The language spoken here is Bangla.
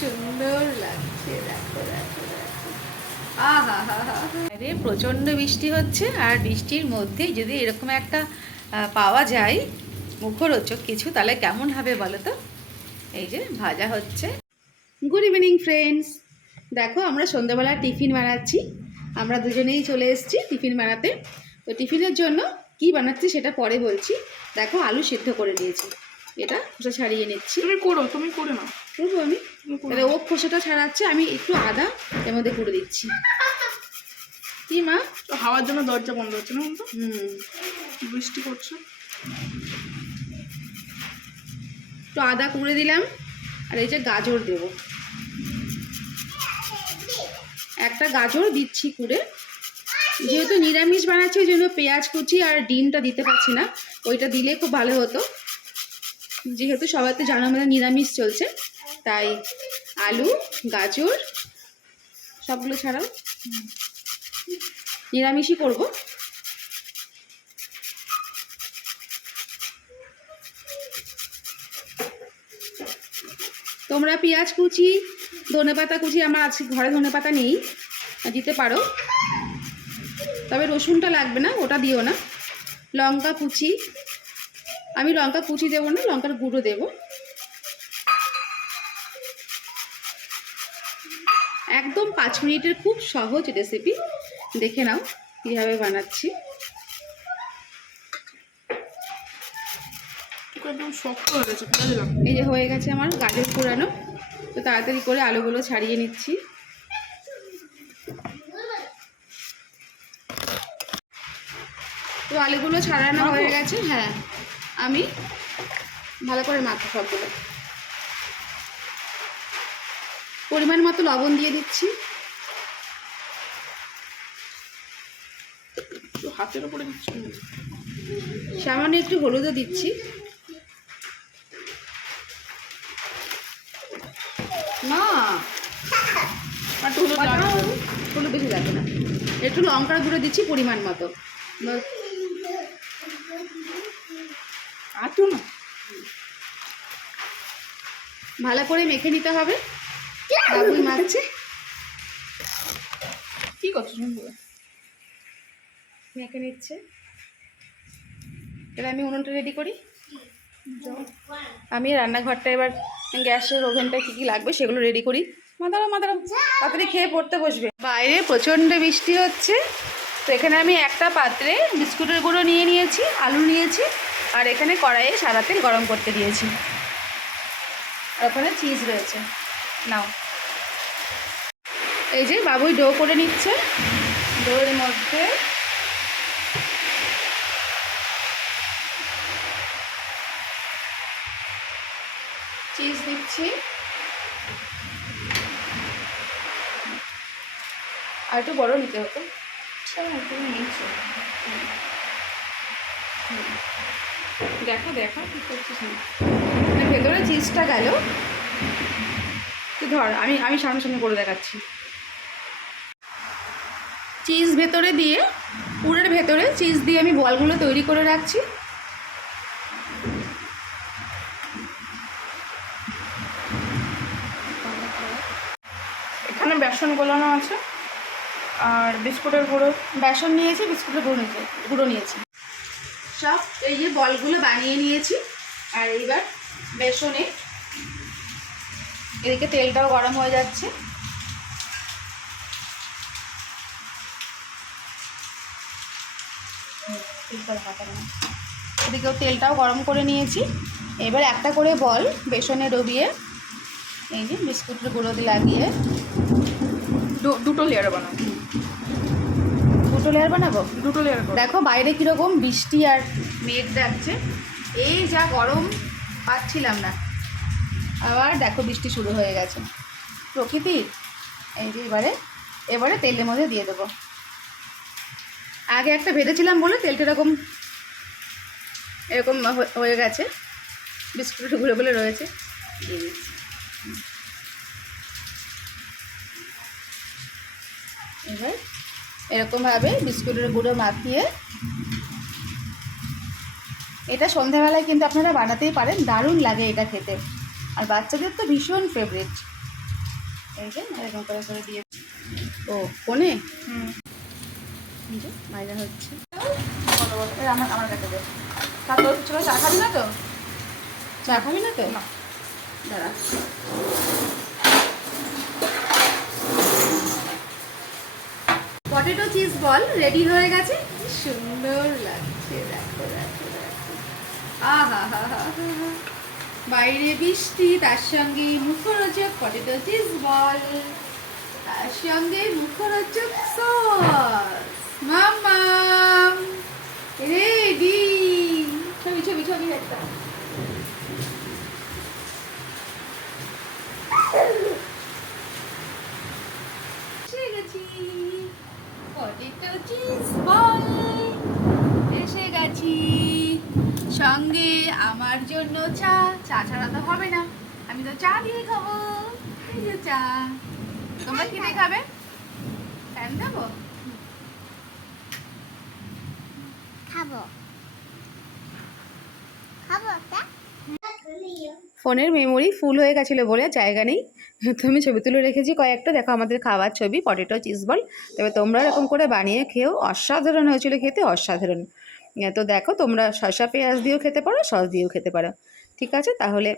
সুন্দর লাগছে, দেখো দেখো দেখো। আহা হা হা। আরে প্রচণ্ড বৃষ্টি হচ্ছে, আর বৃষ্টির মধ্যেই যদি এরকম একটা পাওয়া যায় মুখরোচক কিছু, তাহলে কেমন হবে বলো তো। এই যে ভাজা হচ্ছে। গুড ইভিনিং ফ্রেন্ডস, দেখো আমরা সন্ধ্যাবেলা টিফিন বানাচ্ছি। আমরা দুজনেই চলে এসেছি টিফিন বানাতে। তো টিফিনের জন্য কি বানাচ্ছি সেটা পরে বলছি। দেখো আলু সিদ্ধ করে নিয়েছি, এটা খোসা ছাড়িয়ে নিচ্ছি। তুমি করে নাও। করবো আমি, তাহলে ও খোসাটা ছাড়াচ্ছে, আমি একটু আদা এর মধ্যে করে দিচ্ছি। কি মা? হাওয়ার জন্য দরজা বন্ধ হচ্ছে না বলতো? বৃষ্টি করছে। তো আদা কুড়ে দিলাম, আর এই যে গাজর দেব, একটা গাজর দিচ্ছি কুড়ে। যেহেতু নিরামিষ বানাচ্ছি ওই জন্য পেঁয়াজ কুচি আর ডিমটা দিতে পারছি না, ওইটা দিলে খুব ভালো হতো। যেহেতু সবাই তো জানো আমাদের নিরামিষ চলছে, তাই আলু গাজর সবগুলো ছাড়াও নিরামিষই করব। তোমরা পেঁয়াজ কুচি ধনেপাতা কুচি, আমার আজকে ঘরে ধনেপাতা নেই, দিতে পারো, তবে রসুনটা লাগবে না, ওটা দিও না। লঙ্কা কুচি, আমি লঙ্কা কুচি দেবো না, লঙ্কার গুঁড়ো দেবো। একদম 5 মিনিটের খুব সহজ রেসিপি, দেখে নাও কীভাবে বানাচ্ছি। একদম শক্ত হয়ে গেছে। এই যে হয়ে গেছে আমার গাজর পোড়ানো, তো তাড়াতাড়ি করে আলুগুলো ছাড়িয়ে নিচ্ছি। তো আলুগুলো ছাড়ানো হয়ে গেছে। হ্যাঁ, আমি ভালো করে মাখবো সবগুলো। পরিমাণ মতো লবণ দিয়ে দিচ্ছি। হাতের উপরে দিচ্ছি, সামান্য একটু হলুদও দিচ্ছি। না হলুদ বেশি লাগবে না, একটু লঙ্কার গুঁড়ো দিচ্ছি পরিমাণ মতো। না ভালো করে মেখে নিতে হবে। বাবুই মাখছে। কি করছো? মেখে নিচ্ছে। এবার আমি উনুনটা রেডি করি। আমি রান্নাঘরটা এবার গ্যাসের ওভেনটা কী কী লাগবে সেগুলো রেডি করি। মাদারা তাড়াতাড়ি খেয়ে পড়তে বসবে। বাইরে প্রচণ্ড বৃষ্টি হচ্ছে, তো এখানে আমি একটা পাত্রে বিস্কুটের গুঁড়ো নিয়ে নিয়েছি, আলু নিয়েছি, আর এখানে কড়াইয়ে সাদা তেল গরম করতে দিয়েছি, আর ওখানে চিজ রয়েছে। নাও, এই যে বাবুই ডো করে নিচ্ছে। ডোয়ের মধ্যে চিজ দিচ্ছি, আর একটু বড় নিতে হতো। দেখো দেখো কি করছিস না, ভেতরে চিজটা গেল। তুই ধর, আমি সামনে সামনে করে দেখাচ্ছি। চিজ ভেতরে দিয়ে, পুরের ভেতরে চিজ দিয়ে আমি বলগুলো তৈরি করে রাখছি। এখানে বেসন গোলানো আছে আর বিস্কুটের গুঁড়ো। বেসন নিয়েছি, বিস্কুটের গুঁড়ো নিয়েছি, সব এই যে বলগুলো বানিয়ে নিয়েছি। আর এইবার বেসনে, এদিকে তেলটাও গরম হয়ে যাচ্ছে। এদিকেও তেলটাও গরম করে নিয়েছি। এবার একটা করে বল বেসনে ডুবিয়ে, এই যে বিস্কুটের গুঁড়ো দিয়ে লাগিয়ে দুটো লেয়ার বানাবো। দুটো লেয়ার বানাবো। দুটো লেয়ার। দেখো বাইরে কীরকম বৃষ্টি আর মেঘ ডাকছে, এই যা গরম পাচ্ছিলাম না, আবার দেখো বৃষ্টি শুরু হয়ে গেছে প্রকৃতির। এই যে এবারে তেলের মধ্যে দিয়ে দেবো। আগে একটা ভেজেছিলাম বলে তেলটা এরকম হয়ে গেছে, বিস্কুটটা ঘুরে বলে রয়েছে, দিয়ে দিচ্ছি। এবার এরকমভাবে বিস্কুটের গুঁড়ো মাখিয়ে, এটা সন্ধ্যাবেলায় কিন্তু আপনারা বানাতেই পারেন, দারুণ লাগে এটা খেতে, আর বাচ্চাদের তো ভীষণ ফেভারিট। এই যে এরকম করে করে দিয়ে ও কোণে হুম। এই যে ভাজা হচ্ছে এই আমার আমার কাছে দে তা তোর চলো চা খাবি না তো চা খাবি না তো না। দাঁড়া পটেটো চিজ বল রেডি হয়ে গেছে কি সুন্দর লাগছে দেখো দেখো দেখো আহা হা হা হা বাইরে বৃষ্টি তার সঙ্গে মুখরোচক পটেটো চিজ বল তার সঙ্গে মুখরোচক সস মামাম রেডি ছবি ছবি ছবি একটা এসে গেছি পটেটো চিজ বল এসে গেছি সঙ্গে আমার জন্য চা চা ছাড়া তো হবে না আমি তো চা দিয়ে খাবো এই যে চা তোমরা কি দিয়ে খাবে ফ্যান দেবো খাবো খাবো একটা ফোনের মেমোরি ফুল হয়ে গেছিলো বলে জায়গা নেই তুমি ছবি তুলে রেখেছি কয়েকটা দেখো আমাদের খাওয়ার ছবি পটেটো চিজ বল তবে তোমরা এরকম করে বানিয়ে খেয়েও অসাধারণ হয়েছিল খেতে অসাধারণ তো দেখো তোমরা শসা পেঁয়াজ দিয়েও খেতে পারো সস দিয়েও খেতে পারো ঠিক আছে তাহলে